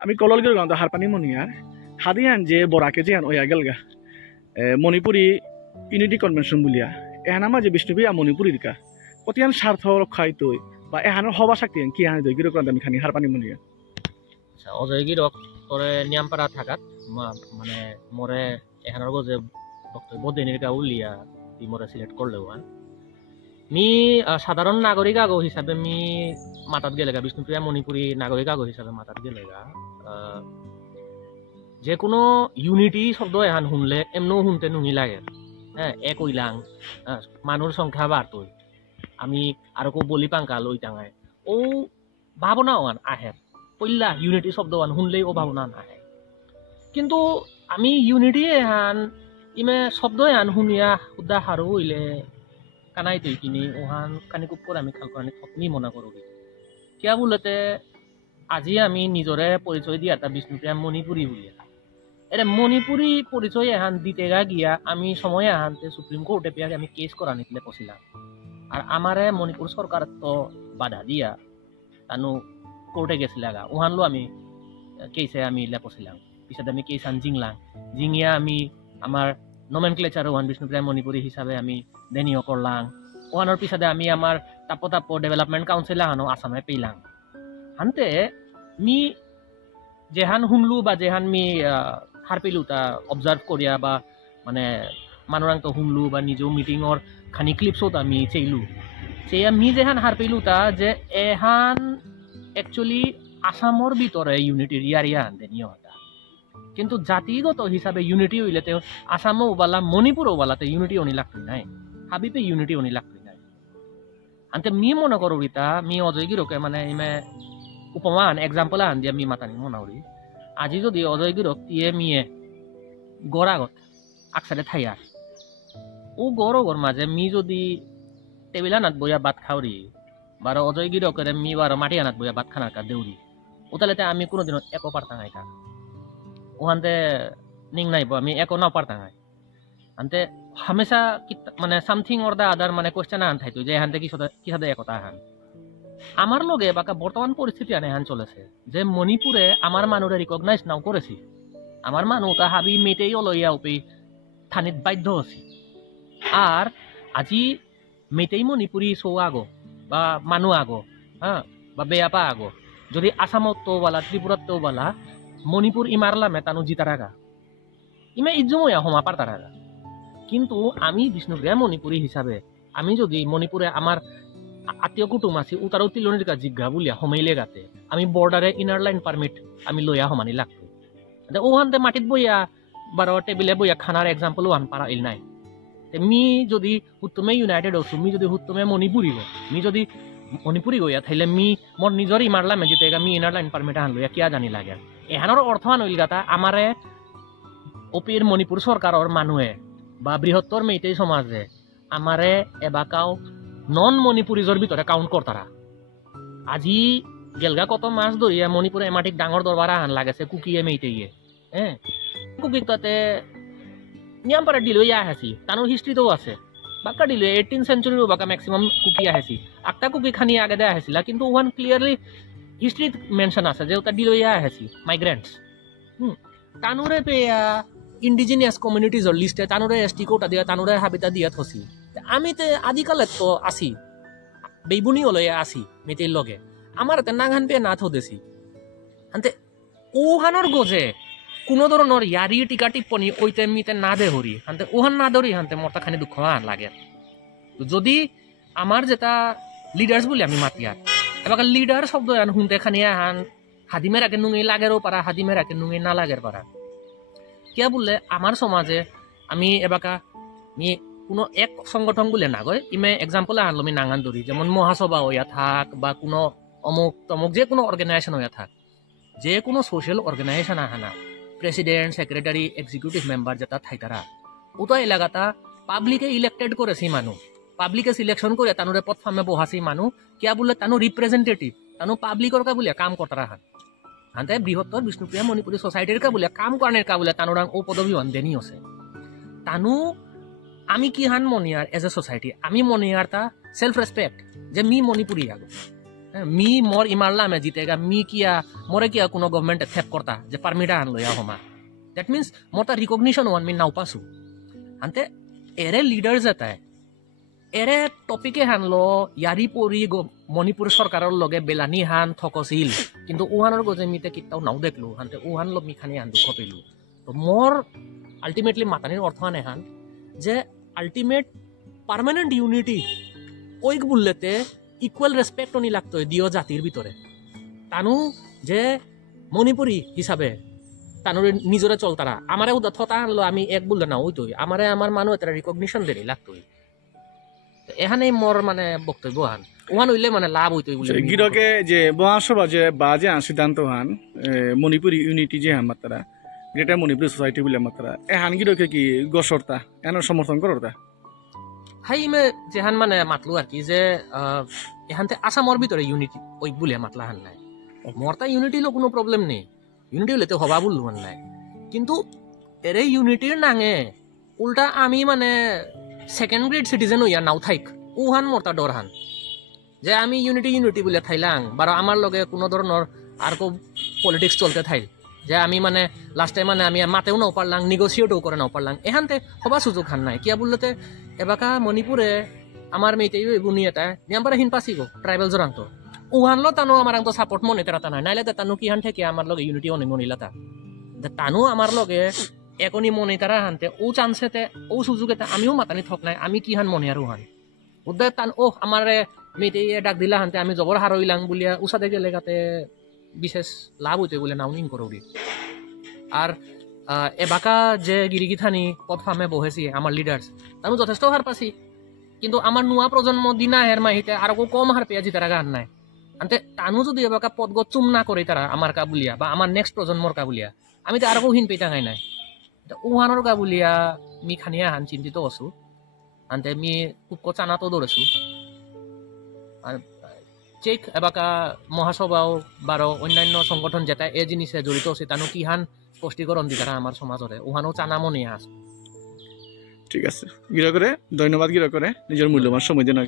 আমি কললগির গাঁও হারপানি মনিয়ার হাদিয়ান যে বরাকে যে ওয়া গেলগা মণিপুরি ইউনিটি কনভেনশন বলিয়া এহানা যে বিষ্ণুপ্রিয়া মণিপুরীর কা কতিয়ান স্বার্থ রক্ষাই তৈ বা এহানোর হবা শক্তি কি হানি দই গিরো আমি খানি হারপানি মনিয়া আচ্ছা অজয় গিরক তোরে নিয়ামপাড়া থাকাত মানে মরে এহানোর গজে বক্তব্য দেনির কা উলিয়া ই মরে সিলেক্ট করলেও মি সাধারণ নাগরিক আগো হিসাবে মি মাতাত গেলেগা বিষ্ণুপ্রিয়া মণিপুরী নাগরিক আগো হিসাবে মাতাত গেলেগা যে কোনো ইউনিটি শব্দ এহান শুনলে এমনও শুনতে নুহি লাগে হ্যাঁ এক ওইলাং মানুষ সংখ্যা বাড়তই আমি আরো কো বলি পাঙ্কাল ওই টাঙায় ও ভাবনা ওয়ান আহে পইলা ইউনিটি শব্দ ওয়ান শুনলেই ও ভাবনা আহে কিন্তু আমি ইউনিটি এহান ইমে শব্দ এহান শুনিয়া সুদ্ধা হারু হইলে কানাই তৈ কিনি ওহান কানি কুপ করে আমি খাল কানি থপনি মনা করো কিয়া বলতে আজি আমি নিজরে পরিচয় দিয়া এটা বিষ্ণুপ্রিয়া মণিপুরী বলিয়া এটা মণিপুরী পরিচয় এহান দিতেগা গিয়া আমি সময় এহানতে সুপ্রিম কোর্টে পেয়ে আমি কেস করা নিকলে পছিলাম আর আমারে মণিপুর সরকার তো বাধা দিয়া তানু কোর্টে গেছিলাগা ওহানলো আমি কেসে আমি লেপছিলাম পিছতে আমি কেস আন জিংলাম জিঙিয়া আমি আমার নমেনক্লেচার ওহান বিষ্ণুপ্রিয়া মণিপুরী হিসাবে আমি দেনিও করলাম ওহানোর পিছতে আমি আমার তাপো তাপো ডেভেলপমেন্ট কাউন্সিল আনো আসামে পেলাম হানতে মি যেহান শুনলু বা যেহান মি হার পেলু তা অবজার্ভ করিয়া বা মানে মানুরাং তো শুনলু বা নিজেও মিটিংর খানি ক্লিপসত আমি চেইলু চেয়া মি যেহান হার পেলু তা যে এহান একচুয়ালি আসামর ভিতরে ইউনিটির ইয়ারিয়া আনতে নিয়তা কিন্তু জাতিগত হিসাবে ইউনিটি হইলে তো আসামও ওবালা মণিপুর ওবালাতে ইউনিটি অনি লাগতই নাই হাবিপে ইউনিটি অনি লাগতই নাই আনতে মি মনে করো রিতা মি অজয় গিরকে মানে ইমে উপমান এক্সাম্পল আন দিয়া মি মাতানি মনাউরি আজি যদি অজয় গিরক তিয়ে মিয়ে গড়াগত আকসারে থাইয়ার ও গড়গর মাঝে মি যদি টেবিলানাত বইয়া ভাত খাওরি বারো অজয় গিরকের মি বারো মাটি আনাত বইয়া ভাত খানার কা দেউরি ওতালেতে আমি কোনোদিনও একো পারতাঙাই কা ওখানতে নিং নাইব আমি একো নাও পারতাঙাই আনতে হামেশা মানে সামথিং অর দা আদার মানে কোয়েশ্চেন আন থাইতো যে এখানতে কি সাথে একতা আহান আমার লগে বাকা বর্তমান পরিস্থিতি আনে এহান চলেছে যে মণিপুরে আমার মানুরে রিকগনাইজ নাও করেছি আমার মানুষ তা হাবি মেটেই লইয়া উপি থানিত বাধ্য আছি আর আজি মেটেই মণিপুরী চৌ আগো বা মানুহ আগো হ্যাঁ বা বেয়াপা আগো যদি আসামত তো বালা ত্রিপুরাত তো বালা মণিপুর ইমারলা মেতানো জিতারাগা ইমে ইজ্জময়া হমা পারতারাগা কিন্তু আমি বিষ্ণুপ্রিয়া মণিপুরী হিসাবে আমি যদি মণিপুরে আমার আত্মীয় কুটুম আছে উতারও তিলনির কাজ জিজ্ঞা বলিয়া হমাইলে গাতে আমি বর্ডারে ইনার লাইন পারমিট আমি লইয়া হমানি লাগতো ওহানতে মাটিত বইয়া বারো টেবিলে বইয়া খানার এক্সাম্পল ওহান পারা ইল নাই মি যদি হুত্তমে ইউনাইটেড হচ্ছু মি যদি হুত্তমে মণিপুরী গো মি যদি মণিপুরী গইয়া থাইলে মি মোর নিজর ইমারলামে যেতে মি ইনার লাইন পারমিট আন লইয়া কিয়া জানি লাগে এহানোর অর্থমান হইল গাতা আমারে ওপির মণিপুর সরকারের মানুহে বা বৃহত্তর মেইতেই সমাজে আমারে এবাকাও নন মণিপুরিজর ভিতরে কাউন্ট করতারা আজি গেলগা কত মাস ধরিয়া মণিপুরে এমাটিক ডাঙর দরবার আহান লাগেছে কুকিয়ে মেইতে গিয়ে হ্যাঁ কুকি তাতে নিয়ামপাড়া ডিল ইয়া আহেছি তানোর হিস্ট্রিতেও আছে বাক্কা ডিল 18th সেঞ্চুরিরও বাক্কা ম্যাক্সিমাম কুকি আহেছি আটটা কুকি খানি আগে দেয়া আহেছিল কিন্তু ওয়ান ক্লিয়ারলি হিস্ট্রিত মেনশন আছে যে ওটা ডিল ইয়া আহেছি মাইগ্রেন্টস তানুরে পেয়া ইন্ডিজিনিয়াস কমিউনিটিজর লিস্টে তানুরে এসটি কোটা দিয়া তানুরে হাবিতা দিয়া থসি আমি তে আদিকালে তো আসি বেবুনি লইয়া আসি মেতের লগে আমার তে নাংহান পেয়ে না থদেছি আনতে ওহানোর গোজে কোনো ধরনের ইয়ারি টিকা টিপ্পনি ওইতে মিতে না দে হরি আনতে ওহান না ধরি হানতে মরটা খানি দুঃখ লাগে যদি আমার যেটা লিডার্স বলি আমি মাতিয়ার এবার লিডার শব্দ শুনতে খানি হান হাদিমের আগে নুঙি লাগেরও পারা হাদিমের আগে নুঙি না লাগের পারা কিয়া বললে আমার সমাজে আমি এবাকা মি কোনো এক সংগঠন বলে না গয় ইমে এক্সাম্পল আনলো আমি নাঙান ধরি যেমন মহাসভা হইয়া থাক বা কোনো অমুক তমুক যে কোনো অর্গানাইজেশন হইয়া থাক যে কোনো social organisation আহানা president secretary executive member যেটা থাইতারা ওটা এলাকাটা পাবলিকে ইলেক্টেড করেছি মানুষ পাবলিকে সিলেকশন করে তানুরে পথ ফামে বহাছি মানুষ কিয়া বললে তানু রিপ্রেজেন্টেটিভ তানু পাবলিকর কা বলিয়া কাম করতারা হান হানতে বৃহত্তর বিষ্ণুপ্রিয়া মণিপুরী সোসাইটির কা বলিয়া কাম করানের কা বলে তানুরাং ও পদবী দেনি আছে তানু আমি কি হান মনিয়ার এজ এ সোসাইটি আমি মনিয়ার তা সেলফ রেসপেক্ট যে মি মণিপুরী আগো মি মোর ইমার লামে জিতেগা মি কিয়া মোরে কিয়া কোনো গভর্নমেন্ট থেপ করতা যে পারমিটা আন লইয়া হমা দ্যাট মিন্স মোর তা recognition one me now Passo আনতে এরে লিডার যেতায় এরে টপিকে হানলো ইয়ারি পরি মণিপুর সরকারের লগে বেলানি হান থকছিল কিন্তু উহানোর গজে মিতে কিতাও নাও দেখলো হানতে উহান লো মিখানি হান দুঃখ পেলু তো মোর আলটিমেটলি মাতানির অর্থ হান এহান যে ultimate permanent unity ওইক বললেতে equal respect নি লাগতো দিও জাতির ভিতরে তানু যে মণিপুরি হিসাবে তানুর নিজরে চলতারা আমারে উদা থতা আনলো আমি এক বললে না ওই তুই আমারে আমার মানুষ এটা রিকগনিশন দেরি লাগতোই এখানেই মোর মানে বক্তব্য হান ওহান হইলে মানে লাভ হইতোই বলে গিরকে যে মহাসভা যে বা যে সিদ্ধান্ত হান মণিপুরি ইউনিটি যে হান মাত্রা গ্রেটার মণিপুরি সোসাইটি বলে মাত্রা এহান গিরকে কি গসরতা এন সমর্থন করতা হাই মে যেহান মানে মাতলো আর কি যে এখানতে আসামর ভিতরে ইউনিটি ওই বলে মাতলা হান নাই মরতা ইউনিটি হলো কোনো প্রবলেম নেই ইউনিটি হলে তো হবা বললো হান নাই কিন্তু এরে ইউনিটির নাঙে উল্টা আমি মানে সেকেন্ড গ্রেড সিটিজেন হইয়া নাও থাইক উহান মরতা ডর হান যে আমি ইউনিটি বলে থাইলাং বারো আমার লগে কোনো ধরনের আর কো পলিটিক্স চলতে থাইল যে আমি মানে লাস্ট টাইম মানে আমি মাতেও নাও পারলাম নিগোসিয়েটও করে নাও পারলাম এখানতে হবা সুযোগ হান নাই কিয়া বলতে এবাকা মণিপুরে আমার মেয়েতেই বুনি এটা নিয়াম্পারে হিন পাসিগো ট্রাইবেল জোরান্ত উহানলো তানো আমার তো সাপোর্ট মনে তেরাতা নাই নাইলে তানো কি হান থেকে আমার লগে ইউনিটি অনেক মনিলাতা তানো আমার লগে একনি মনে তারা হানতে ও চান্সেতে ও সুযোগেতে আমিও মাতানি থক নাই আমি কি হান মনে আর হান উদ্দায় তান ও আমার মেয়েতে ডাক দিলা হানতে আমি জবর হারইলাম বলিয়া উষাতে গেলে গাতে বিশেষ লাভ হইতে বলে নাউনিং করবি আর এবাকা যে গিরিগিথানি পথ ফার্মে বহেছি আমার লিডার্স আমি যথেষ্ট হার পাছি কিন্তু আমার নুয়া প্রজন্ম দিনা হের মাহিতে আর কম হার পেয়াজি তারা গান নাই আনতে তানু যদি এবাকা পদ চুম না করে তারা আমার কা বুলিয়া বা আমার নেক্সট প্রজন্মর কা বুলিয়া আমি তো আর হিন পেয়ে টাঙাই নাই উহানোর কা বুলিয়া মি খানিয়া হান চিন্তিত আছো আনতে মি খুব চানাতো দৌড়েছো আর চেক এবাকা মহাসভাও বারো অন্যান্য সংগঠন যেটা এ জিনিসে জড়িত আছে তানো কি হান স্পষ্টীকরণ দি তারা আমার সমাজরে উহানো চানা মনে আছে ঠিক আছে গিরকরে ধন্যবাদ গিরকরে নিজের মূল্যবান সময় দেন